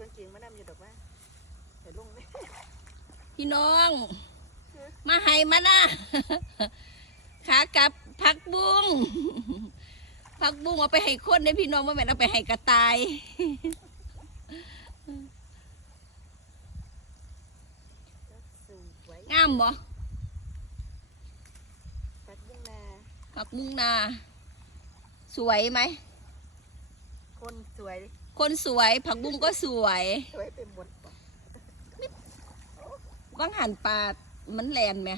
กางเกงมานำอยู่ดอกว่าใส่ลงไหมพี่น้อง มาให้มานะขากลับผักบุ้งผักบุ้งเอาไปให้คนได้พี่น้องว่าแม่นเอาไปให้กระต่ายสวยงามบ่ปัดบุ้งนาผักบุ้งนา สวยไหม คนสวย คนสวยผักบุ้งก็สวยสวยไปหมดบ่ว่างหันปลา มันแลนไหม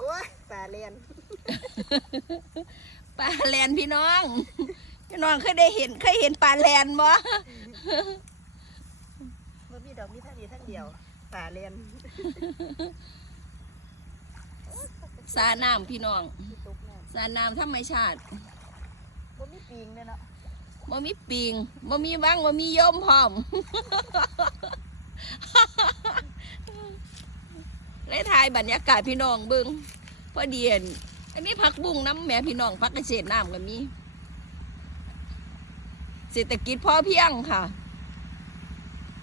โอ้ยปลาเลียนปลาแลนพี่น้อง พี่น้องเคยได้เห็นเคยเห็นปลาแลนบ่มันมีดอกมีทั้งนี้ทั้งเดียวปลาเลียนสาน้ำพี่น้องที่ตกน้สาน้ำธรรมชาติำมันมีปีงเลยเนาะ บ่มีปิงบ่มีวังบ่มีย่มพร้อม เลยถ่ายบรรยากาศพี่น้องเบิ่งพอเดียน อันนี้ผักบุ้งน้ำแม่พี่น้องผักเกษตรน้ำก็มี เศรษฐกิจพอเพียงค่ะ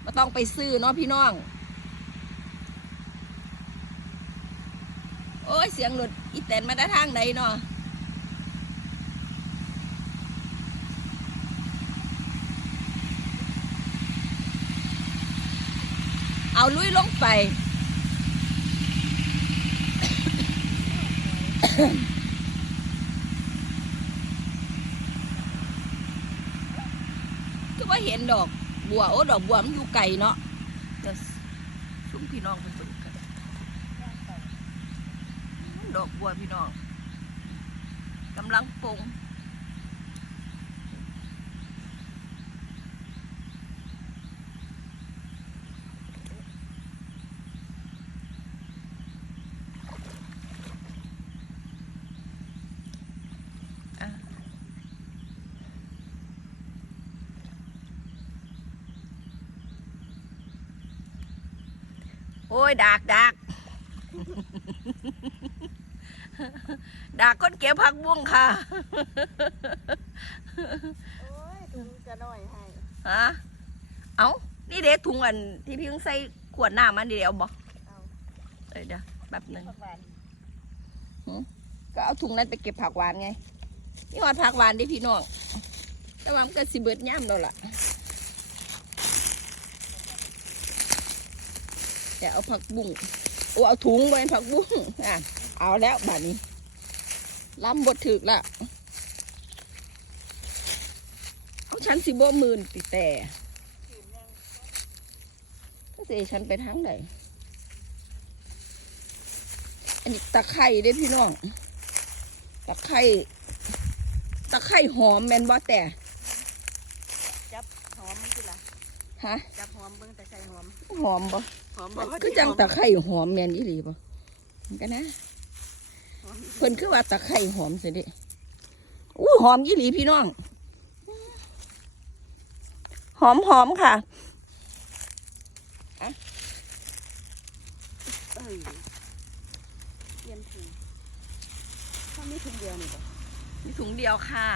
ม่ต้องไปซื้อเนาะพี่น้อง โอ้ยเสียงรถอีแตนมาได้ทางใดเนาะ เอาลุยลงไปก็ว่าเห็นดอกบัว โอ้ ดอกบัวมันอยู่ไกลเนาะเดี๋ยวซุ้มพี่น้องเป็นตัวกันดอกบัวพี่น้องกำลังปรุง โอ้ยดากดากดากคนเก็บผักบุ้งค่ะ โอ้ยถุงจะน้อยให้ฮะ เอานี่เด็กถุงอันที่พี่เพิ่งใส่ขวดน้ำมันเดียวบอกเอาเดี๋ยวเดี๋ยวแป๊บหนึ่งผักหวานก็เอาถุงนั้นไปเก็บผักหวานไงนี่หวานผักหวานดิพี่น้องแต่ว่ามันก็สิเบิดย่ำแล้วล่ะ แต่เอาผักบุ้งโอ้เอาถุงไว้ผักบุ้งอะเอาแล้วบาดนี้ล้ำบดถึกละเอาฉันสิบ่มื่นติแต่กินยังถ้าเสียฉันไปทางไหนอันนี้ตะไคร้เด้พี่น้อง ตะไคร้ตะไคร้หอมแมนบ่แต่จับหอมสิล่ะ ฮะจับหอมเบิ่งแต่ใส่หอม หอมบ่หอมบ่คือจังตะไคร้หอมแมนอีหลีบ่มันกันนะหอมเพิ่นคือว่าตะไคร้หอมสิเดิอู้หอมอีหลีพี่น้อง หอมหอมค่ะเอ้ยเปลี่ยนถุงเขามีถุงเดียวนี่บ่มีถุงเดียวค่ะ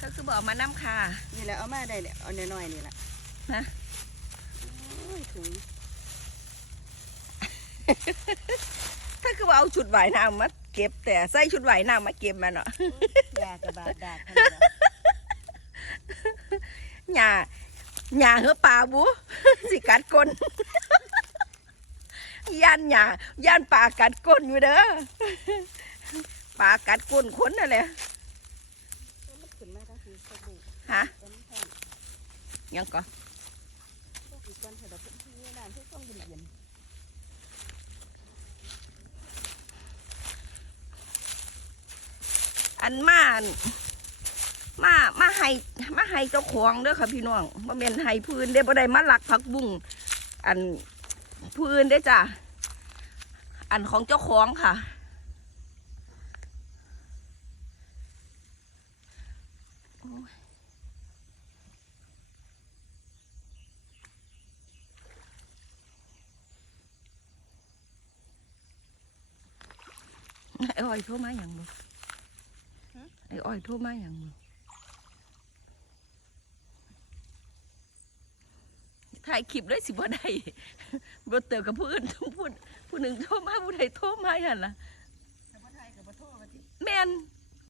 ก็คือบอกมาน้ำค่ะ นี่แหละเอามาได้เลยเอาน้อยๆนี่แหละ นะโอ้ยถุงถ้าคือว่าเอาชุดว่ายน้ำมาเก็บ แต่ใส่ชุดว่ายน้ำมาเก็บมาเนาะยากระบาดดาดขนาดนั้นหญ้าหญ้าเหือป่าบุสิกัดก้นย่านหญ้าย่านป่ากัดก้นอยู่เด้อป่ากัดก้นคนนั่นแหละมันขึ้นมาทั้งทีสบู่ฮะเป็นแผ่นยังก็พวก อีกคนเถอะดอกที่นี่นานที่ต้องเย็นอันมานมามาให้มาให้เจ้าของเด้อค่ะพี่น้องมาเป็นให้พื้นเด้บ่ได้มาหลักผักบุ้งอันพื้นได้จ้ะอันของเจ้าของค่ะโอ้ ไอ้อ้อยโทรมาอย่างบ่ไอ้อ้อยโทรมาอย่างบ่ถ่ายคลิปเลยสิบ่ได้บ่เติมกับผู้อื่นต้องพูดผู้หนึ่งโทรมาผู้ใดโทรมาหั่นล่ะแต่ว่าไทยกับบ่โทรกันที่แม่น